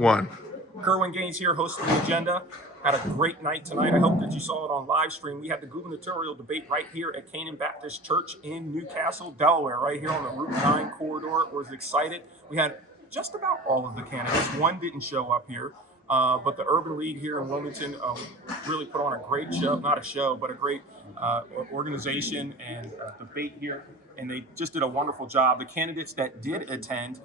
one. Kerwin Gaines here, hosting the agenda. Had a great night tonight. I hope that you saw it on live stream. We had the gubernatorial debate right here at Canaan Baptist Church in Newcastle, Delaware, right here on the Route 9 corridor. It was excited. We had just about all of the candidates. One didn't show up here, but the Urban League here in Wilmington really put on a great show, not a show, but a great organization and debate here. And they just did a wonderful job. The candidates that did attend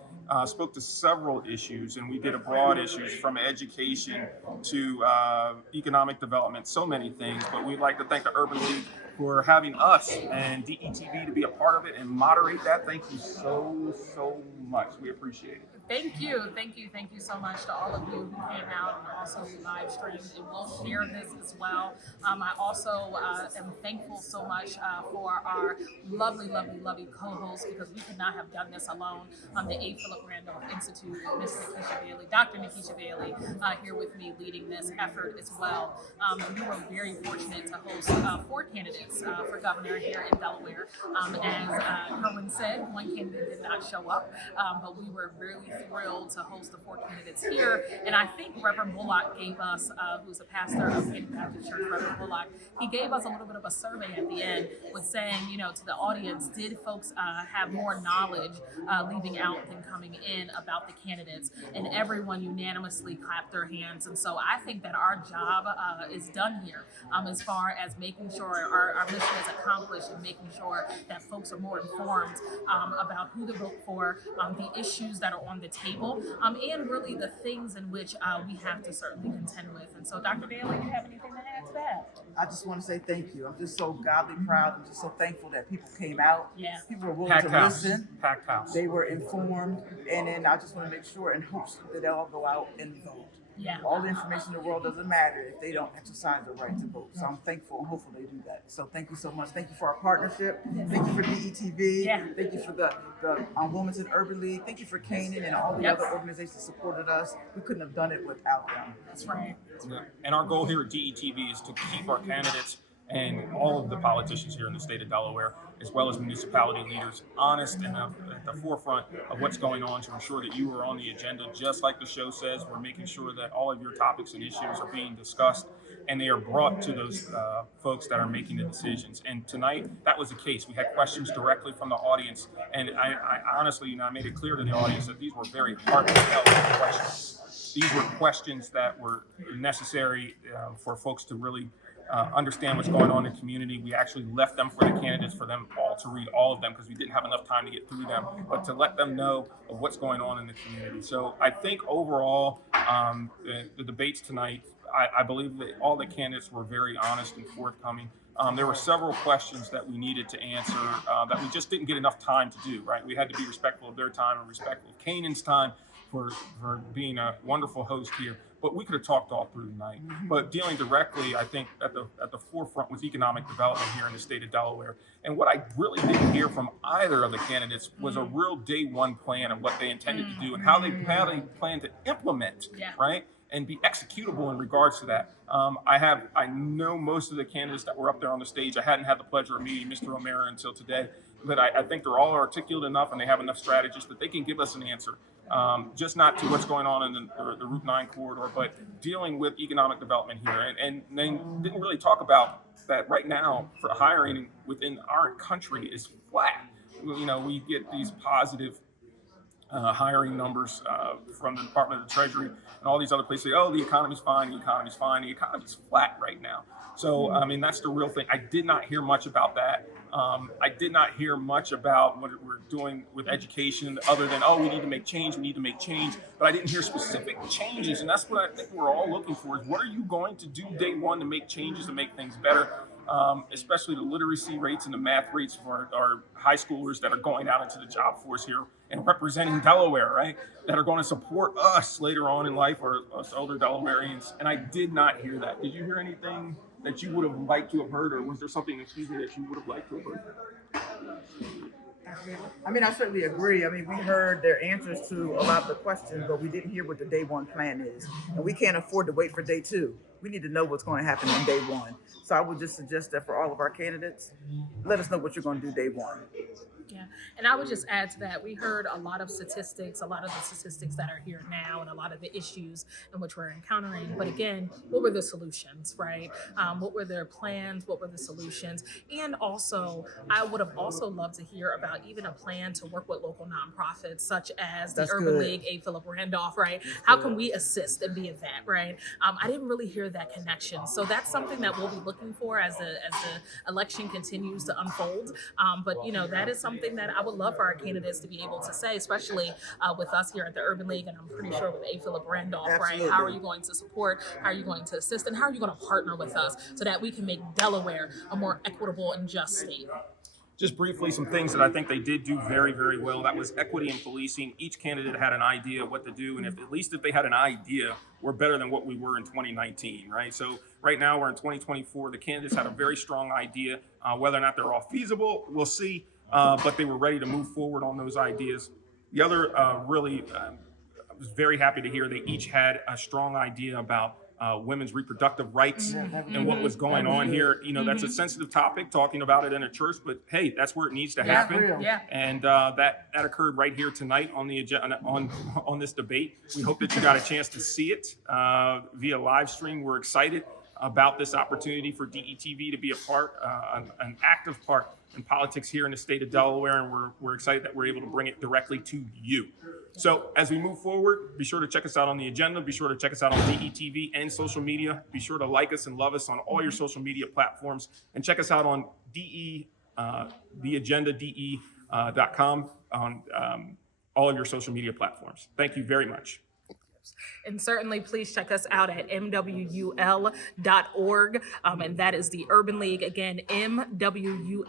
spoke to several issues, and we did a broad issues from education to economic development, so many things. But we'd like to thank the Urban League for having us and DETV to be a part of it and moderate that. Thank you so much. We appreciate it. Thank you so much to all of you who came out and also who live streamed, and we'll share this as well. I also am thankful so much for our lovely co-hosts, because we could not have done this alone. The A. Philip Randolph Institute, Miss Nikisha Bailey, Dr. Nikisha Bailey, here with me leading this effort as well. We were very fortunate to host 4 candidates for governor here in Delaware. As Kerwin said, one candidate did not show up, but we were really thrilled to host the 4 candidates here. And I think Reverend Bullock gave us, who's a pastor of Canaan Baptist Church, Reverend Bullock, he gave us a little bit of a survey at the end with saying, to the audience, did folks have more knowledge leaving out than coming in about the candidates? And everyone unanimously clapped their hands. And so I think that our job is done here as far as making sure our mission is accomplished and making sure that folks are more informed about who to vote for, the issues that are on the table, and really the things in which we have to certainly contend with. And so, Dr. Bailey, do you have anything to add to that? I just want to say thank you. I'm just so godly proud. I'm just so thankful that people came out. Yeah. People were willing Packed to house. listen. Packed house. They were informed. And then I just want to make sure and hope that they'll all go out and vote. Yeah. All the information in the world doesn't matter if they don't exercise the right to vote. So I'm thankful and hopeful they do that. So thank you so much. Thank you for our partnership. Thank you for DETV. Yeah. Thank you for the Wilmington Urban League. Thank you for Canaan and all the other organizations that supported us. We couldn't have done it without them. That's right. And our goal here at DETV is to keep our candidates and all of the politicians here in the state of Delaware, as well as municipality leaders, honest and at the forefront of what's going on to ensure that you are on the agenda. Just like the show says, we're making sure that all of your topics and issues are being discussed and they are brought to those folks that are making the decisions. And tonight, that was the case. We had questions directly from the audience. And I honestly, I made it clear to the audience that these were very heartfelt questions. These were questions that were necessary for folks to really understand what's going on in the community. We actually left them for the candidates, for them all to read all of them, because we didn't have enough time to get through them, but to let them know of what's going on in the community. So I think overall, the debates tonight, I believe that all the candidates were very honest and forthcoming. There were several questions that we needed to answer that we just didn't get enough time to do, right? We had to be respectful of their time and respectful of Canaan's time for being a wonderful host here. But we could have talked all through tonight. But dealing directly, I think, at the forefront with economic development here in the state of Delaware. And what I really didn't hear from either of the candidates was a real day one plan of what they intended to do and how they plan to implement, right? And be executable in regards to that. I know most of the candidates that were up there on the stage. I hadn't had the pleasure of meeting Mr. O'Mara until today, but I think they're all articulate enough and they have enough strategists that they can give us an answer. Just not to what's going on in the Route 9 corridor, but dealing with economic development here. And they didn't really talk about that right now for hiring within our country is flat. We get these positive hiring numbers from the Department of the Treasury and all these other places. Oh, the economy's fine, the economy's fine. The economy's flat right now. So, that's the real thing. I did not hear much about that. I did not hear much about what we're doing with education other than, we need to make change, But I didn't hear specific changes, and that's what I think we're all looking for is what are you going to do day one to make changes, to make things better, especially the literacy rates and the math rates for our high schoolers that are going out into the job force here and representing Delaware, right, that are going to support us later on in life, or us older Delawareans. And I did not hear that. Did you hear anything that you would have liked to have heard, or was there something, that you would have liked to have heard? I certainly agree. We heard their answers to a lot of the questions, but we didn't hear what the day one plan is. And we can't afford to wait for day two. We need to know what's going to happen on day one. So I would just suggest that for all of our candidates, let us know what you're going to do day one. Yeah, and I would just add to that, we heard a lot of statistics, a lot of the statistics that are here now, and a lot of the issues in which we're encountering. But again, what were the solutions, right? What were their plans? What were the solutions? And also, I would have also loved to hear about even a plan to work with local nonprofits such as the That's Urban good. League, A. Philip Randolph, right? How can we assist and be a vet, right? I didn't really hear that connection. So that's something that we'll be looking for as the election continues to unfold. But that is something that I would love for our candidates to be able to say, especially with us here at the Urban League, and I'm pretty sure with A. Philip Randolph, Absolutely. right? How are you going to support? How are you going to assist? And how are you going to partner with us so that we can make Delaware a more equitable and just state? Just briefly, some things that I think they did do very, very well. That was equity in policing. Each candidate had an idea of what to do, and at least if they had an idea, we're better than what we were in 2019, right? So right now we're in 2024. The candidates had a very strong idea. Whether or not they're all feasible, we'll see. But they were ready to move forward on those ideas. The other I was very happy to hear they each had a strong idea about women's reproductive rights and what was going on here. That's a sensitive topic, talking about it in a church, but hey, that's where it needs to happen. Yeah. And that occurred right here tonight on the agenda, on this debate. We hope that you got a chance to see it via live stream. We're excited about this opportunity for DETV to be a part, an active part in politics here in the state of Delaware, and we're excited that we're able to bring it directly to you. So as we move forward, be sure to check us out on the agenda. Be sure to check us out on DETV and social media. Be sure to like us and love us on all your social media platforms, and check us out on theagendade.com on all of your social media platforms. Thank you very much. And certainly, please check us out at mwul.org. And that is the Urban League. Again, mwul.org.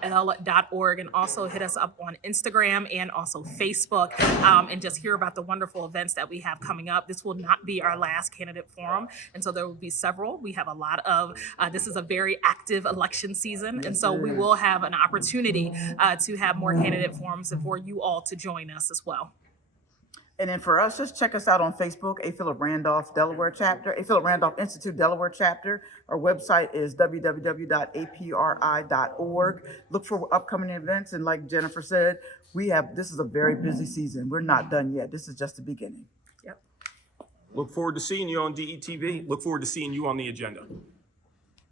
And also hit us up on Instagram and also Facebook, and just hear about the wonderful events that we have coming up. This will not be our last candidate forum. And so there will be several. We have a lot of, this is a very active election season. And so we will have an opportunity to have more candidate forums and for you all to join us as well. And then for us, just check us out on Facebook, A. Philip Randolph Delaware Chapter, A. Philip Randolph Institute Delaware Chapter. Our website is www.apri.org. Look for upcoming events. And like Jennifer said, this is a very busy season. We're not done yet. This is just the beginning. Yep. Look forward to seeing you on DETV. Look forward to seeing you on the agenda.